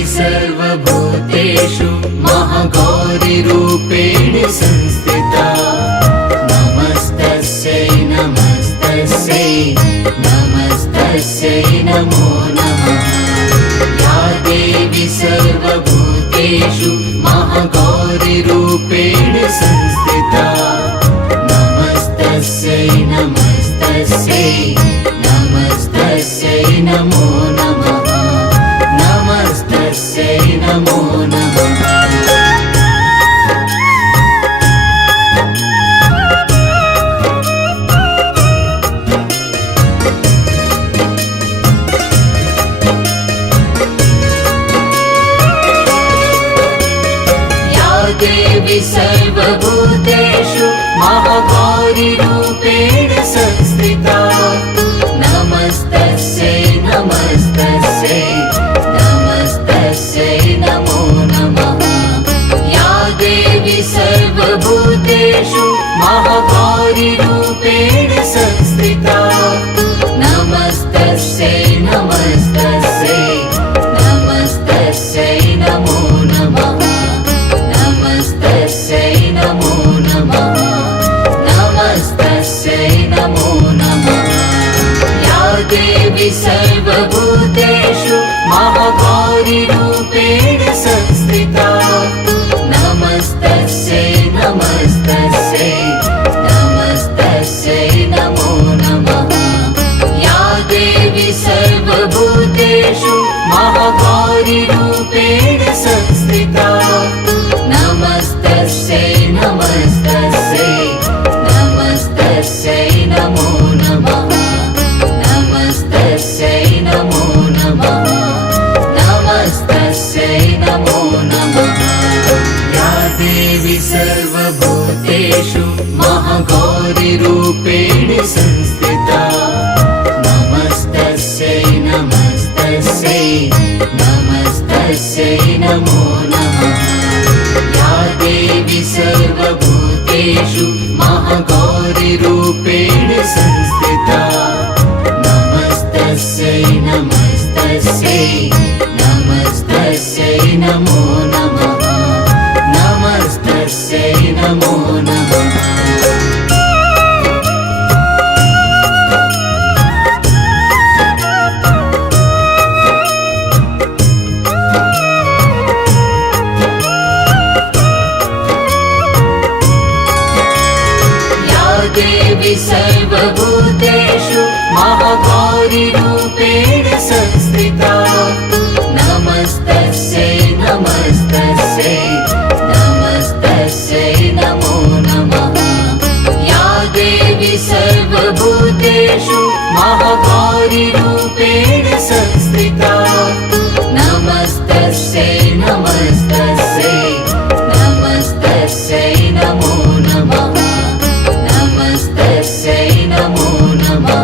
देवी सर्वभूतेषु महागौरीरूपेण संस्थिता नमस्तस्यै नमस्तस्यै नमस्तस्यै नमो नमः। या देवी सर्वभूतेषु महागौरीरूपेण संस्थिता नमस्तस्यै नमस्तस्यै नमस्तस्यै नमो नमः। नमस्तस्यै नमो नमः। देवी सर्वभूतेषु महागौरीरूपेण संस्थिता नमस्तस्यै नमस्तस्यै नमस्तस्यै नमो नमः। या देवी सर्वभूतेषु महागौरीरूपेण संस्थिता नमस्तस्यै नमस्तस्यै नमस्तस्यै नमो नमः। नमस्तस्यै नमो नमः। नमस्तस्यै नमो नमः। या देवी सर्वभूतेषु महागौरीरूपेण संस्थिता नमस्तस्यै नमस्तस्यै नमस्तस्यै नमो नमः। या देवी सर्वभूतेषु महागौरीरूपेण संस्थिता नमस्तस्यै नमस्तस्यै नमस्तस्यै नमो नमः। नमस्तस्यै नमो नमः। नमस्तस्यै नमो नमः। या देवी सर्वभूतेषु महागौरीरूपेण संस्थिता नमस्तस्यै नमस्तस्यै नमस्तस्यै नमो नमः। या देवी सर्वभूतेषु महागौरीरूपेण संस्थिता नमस्तस्यै नमस्तस्यै नमस्तस्यै नमो नमः। नमस्तस्यै नमो नमः। देवी सर्वभूतेषु महागौरीरूपेण संस्थिता नमस्तस्यै नमस्तस्यै नमस्तस्यै नमो नमः। या देवी सर्वभूतेषु महागौरीरूपेण संस्थिता नमस्तस्यै नमस्तस्यै नमस्तस्यै नमो नमः। नमस्तस्यै नमो नमः।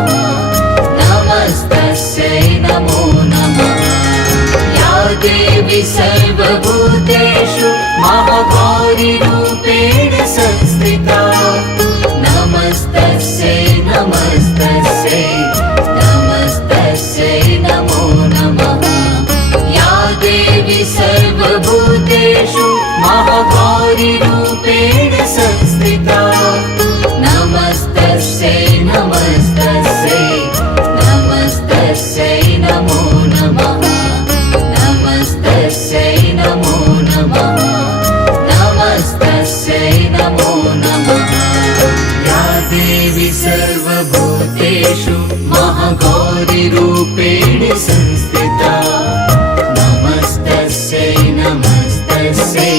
नमस्तस्यै नमो नमः। या देवी सर्वभूतेषु महागौरीरूपेण संस्थिता नमस्तस्यै नमस्तस्यै नमस्तस्यै नमो नमः। या देवी सर्वभूतेषु महागौरीरूपेण संस्थिता नमस्तस्यै नमस्तस्यै नमस्तस्यै नमो नमः। नमस्तस्यै नमो नमः। नमस्तस्यै नमो नमः। या देवी सर्वभूतेषु महागौरीरूपेण संस्थिता नमस्तस्यै नमस्तस्यै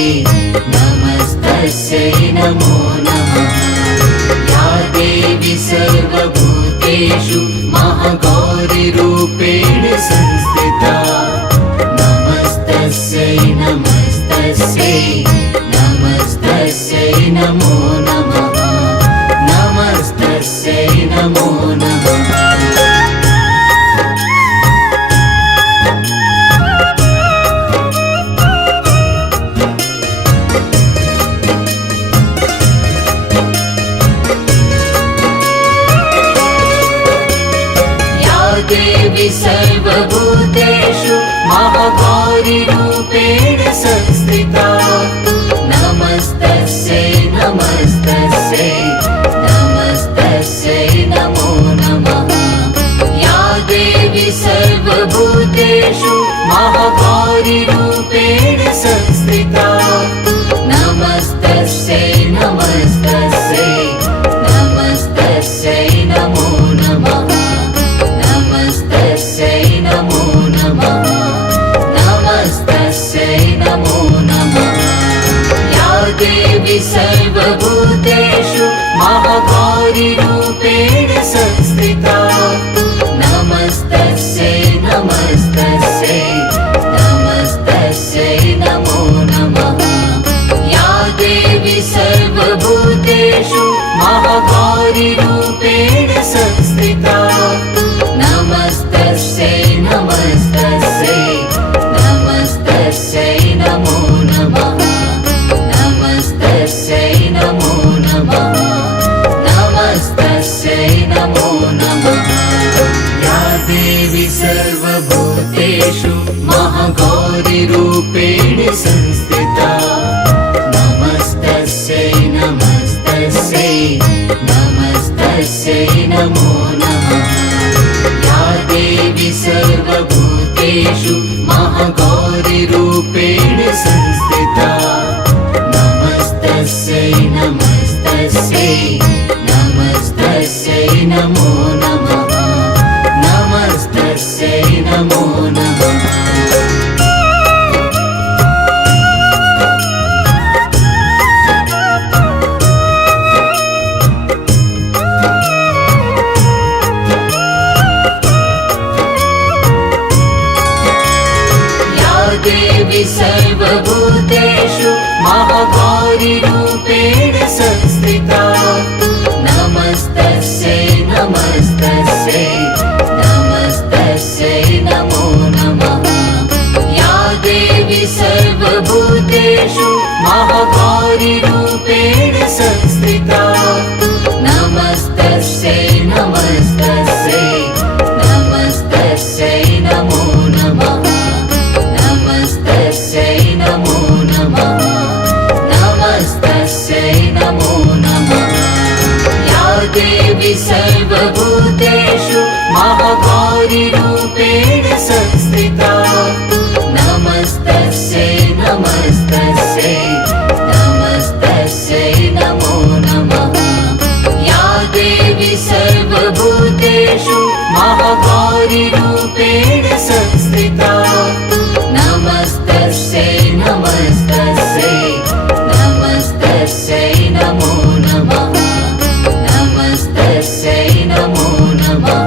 नमस्तस्यै नमो नमः। या देवी सर्वभूतेषु महागौरीरूपेण संस्थिता नमस्तस्यै नमस्तस्यै नमस्तस्यै नमो नमः। नमस्तस्यै नमो नमः। देवी सर्वभूतेषु महागौरी रूपेण संस्थिता नमस्तस्यै नमस्तस्यै नमस्तस्यै नमो नमः या देवी सर्वभूतेषु महागौरी रूपेण संस्थिता नमस्तस्यै नमस्तस्यै नमस्तस्यै नमो नमः नमस्तस्यै नमो नमः नमस्तस्यै नमो नमः या देवी सर्वभूतेषु महागौरी रूपेण संस्थिता नमस्तस्यै नमस्तस्यै नमस्तस्यै नमो नमः या देवी सर्वभूतेषु महागौरी रूपेण संस्थिता नमस्तस्यै नमस्तस्यै नमस्तस्यै नमो नमः नमस्तस्यै नमो नमः नमस्तस्यै नमो नमः या देवी सर्वभूतेषु महागौरी रूपेण संस्थिता नमस्तस्यै नमस्तस्यै नमस्तस्यै नमो नमः या देवी सर्वभूतेषु महागौरी रूपेण संस्थिता नमस्तस्यै नमस्तस्यै नमस्तस्यै नमो नमः नमस्तस्यै नमो नमः देवी सर्वभूतेषु महागौरी रूपेण संस्थिता नमस्तस्यै नमस्तस्यै नमस्तस्यै नमो नमः या देवी सर्वभूतेषु महागौरी रूपेण संस्थिता नमस्तस्यै नमस्तस्यै नमस्तस्यै नमो नमः नमस्तस्यै नमो नमः नमस्तस्यै नमो नमः या देवी सर्वभूतेषु महागौरी रूपेण संस्थिता नमस्तस्यै नमस्तस्यै नमस्तस्यै नमो नमः या देवी सर्वभूतेषु महागौरी रूपेण संस्थिता नमस्तस्यै नमस्तस्यै नमस्तस्यै नमो नमः नमस्तस्यै नमो नमः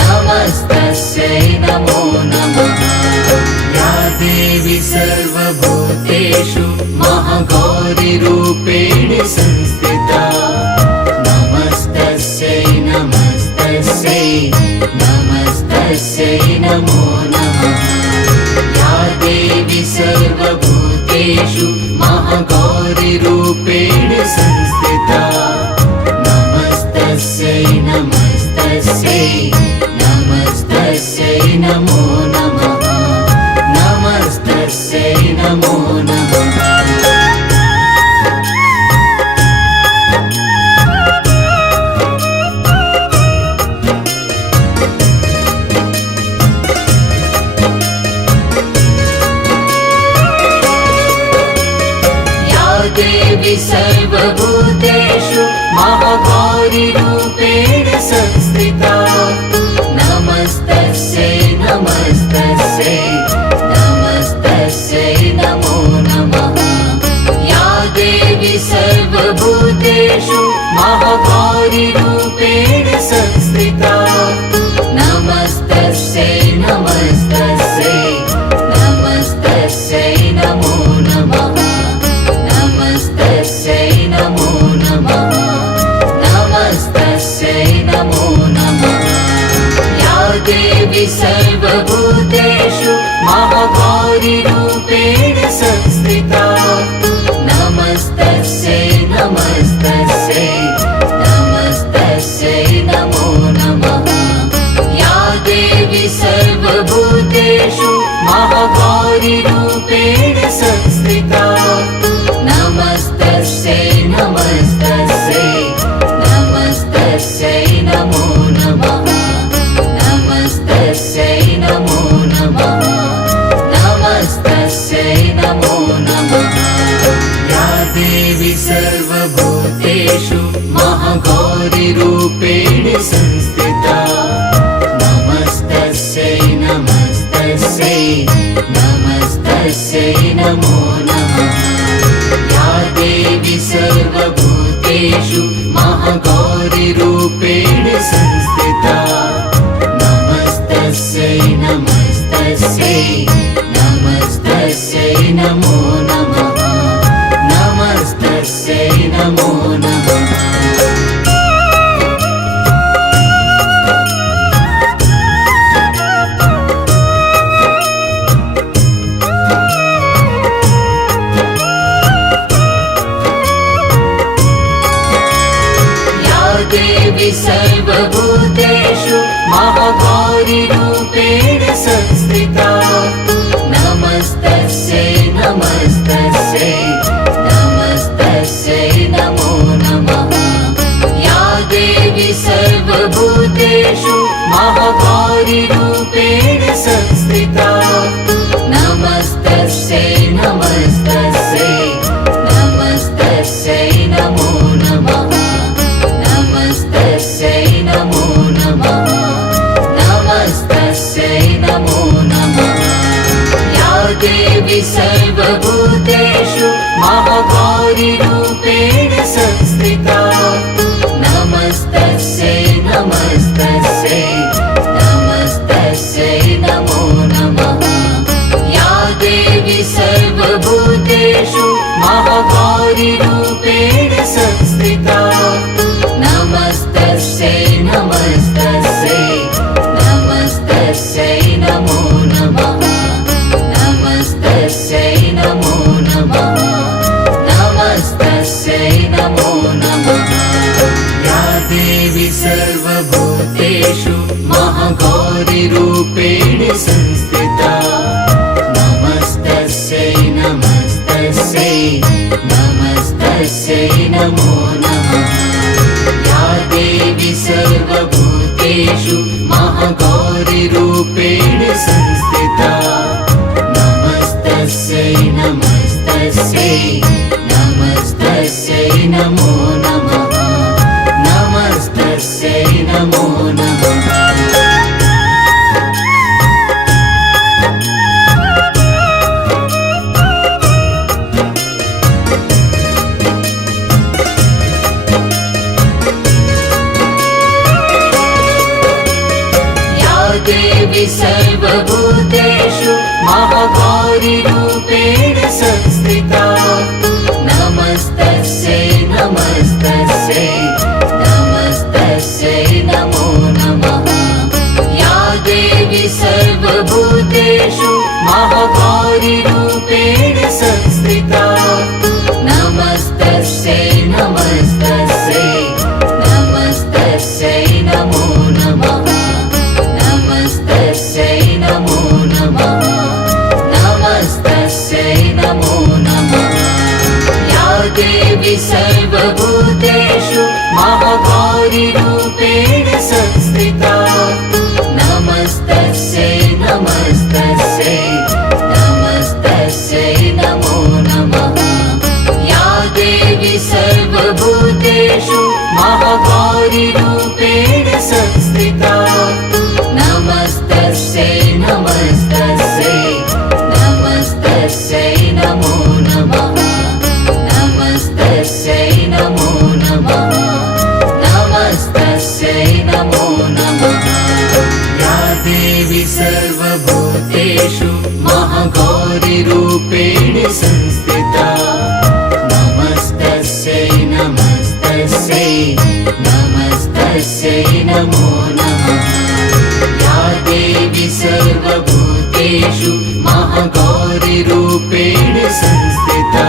नमस्तस्यै नमो नमः या देवी सर्वभूतेषु महागौरी रूपेण संस्थिता नमस्तस्यै नमस्तस्यै नमस्तस्यै नमो नमः या देवी सर्वभूतेषु महागौरी रूपेण संस्थिता नमस्तस्यै नमस्तस्यै नमस्तस्यै नमो नमः नमस्तस्यै नमो नमः देवी सर्वभूतेषु महागौरी रूपेण संस्थिता नमस्तस्यै नमस्तस्यै नमस्तस्यै नमो नमः या देवी सर्वभूतेषु महागौरी रूपेण संस्थिता नमस्तस्यै नमस्तस्यै नमस्तस्यै नमो नमः नमस्तस्यै नमो नमः नमस्तस्यै नमो नमः या देवी सर्वभूतेषु महागौरी रूपेण संस्थिता नमस्तस्यै नमस्तस्यै नमस्तस्यै नमो नमः या देवी सर्वभूतेषु महागौरीरूपेण संस्थिता नमस्तस्यै नमस्तस्यै नमस्तस्यै नमो नमः नमस्तस्यै नमो नमः नमस्तस्यै नमो नमः या देवी सर्वभूतेषु महागौरीरूपेण संस्थिता नमस्तस्यै नमस्तस्यै नमस्तस्यै नमो नमः या देवी सर्वभूतेषु महागौरीरूपेण संस्थिता नमस्तस्यै नमस्तस्यै नमस्तस्यै नमो नमः नमस्तस्यै नमो नमः देवी सर्वभूतेषु महागौरीरूपेण संस्थिता नमस्तस्यै नमस्तस्यै नमस्तस्यै नमो नमः या देवी सर्वभूतेषु महागौरीरूपेण संस्थिता नमस्तस्यै नमस्तस्यै नमस्तस्यै नमो नमः नमस्तस्यै नमो नमः नमस्तस्यै नमो नमः या देवी सर्वभूतेषु महागौरीरूपेण संस्थिता नमस्तस्यै नमस्तस्यै नमस्तस्यै नमो नमः या देवी सर्वभूतेषु महागौरीरूपेण संस्थिता नमस्तस्यै नमस्तस्यै नमस्तस्यै नमो नमः नमस्तस्यै नमो नमः नमस्तस्यै नमो नमः या देवी सर्वभूतेषु महागौरीरूपेण संस्थिता नमस्तस्यै नमस्तस्यै नमस्तस्यै नमो नमः या देवी सर्वभूतेषु महागौरीरूपेण संस्थिता नमस्तस्यै नमस्तस्यै नमस्तस्यै नमो नमः नमस्तस्यै नमो नमः देवी सर्वभूतेषु महागौरीरूपेण संस्थिता नमस्तस्यै नमस्तस्यै नमस्तस्यै नमो नमः या देवी सर्वभूतेषु महागौरीरूपेण संस्थिता नमस्तस्यै नमस्तस्यै नमस्तस्यै नमो नमः नमस्तस्यै नमो नमः नमस्तस्यै नमो नमः या देवी सर्वभूतेषु महागौरीरूपेण संस्थिता नमस्तस्यै नमस्तस्यै नमस्तस्यै नमो नमः या देवी सर्वभूतेषु महागौरीरूपेण संस्थिता नमस्तस्यै नमस्तस्यै नमस्तस्यै नमो नमः नमस्तस्यै नमो नमः नमस्तस्यै नमो नमः या देवी सर्वभूतेषु महागौरीरूपेण संस्थिता नमस्तस्यै नमस्तस्यै नमस्तस्यै नमो नमः या देवी सर्वभूतेषु महागौरीरूपेण संस्थिता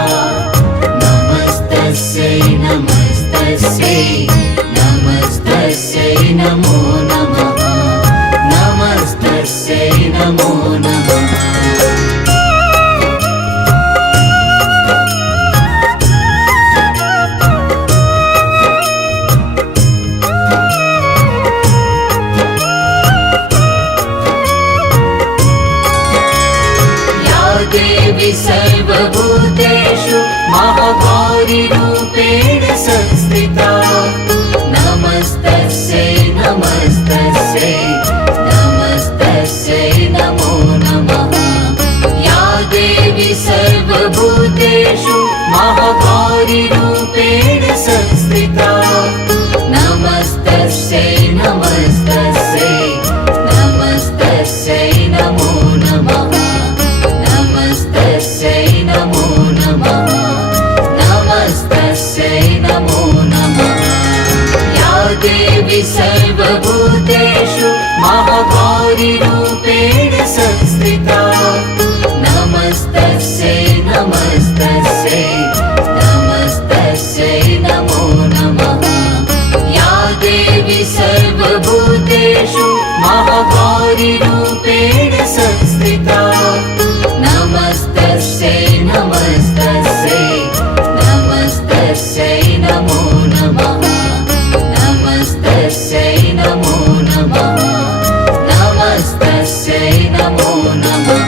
नमस्तस्यै नमस्तस्यै नमस्तस्यै नमो नमः नमस्तस्यै नमो नमः देवी सर्वभूतेषु महागौरीरूपेण संस्थिता नमस्तस्यै नमस्तस्यै नमस्तस्यै नमो नमः या देवी सर्वभूतेषु महागौरीरूपेण संस्थिता नमस्तस्यै नमस्तस्यै नमस्तस्यै नमो नमः नमस्तस्यै नमो नमः नमस्तस्यै नमो नमः या देवी सर्वभूतेषु महागौरीरूपेण संस्थिता नमस्तस्यै नमस्तस्यै नमस्तस्यै नमो नमः या देवी सर्वभूतेषु महागौरीरूपेण संस्थिता नमस्तस्यै नमस्तस्यै नमस्तस्यै नमो नमः नमस्तस्यै नमो नमः नमस्तस्यै नमो नमः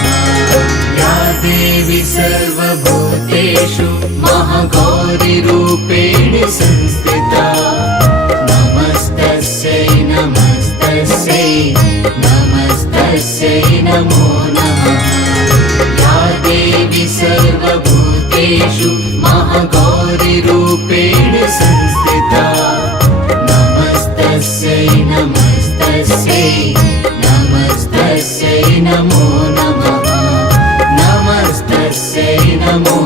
या देवी सर्वभूतेषु महागौरीरूपेण संस्थिता नमस्तस्यै नमस्तस्यै नमस्तस्यै नमो नमः या देवी सर्वभूतेषु महागौरीरूपेण संस्थिता नमस्तस्यै नमस्तस्यै नमस्तस्यै नमो नमः नमस्तस्यै नमो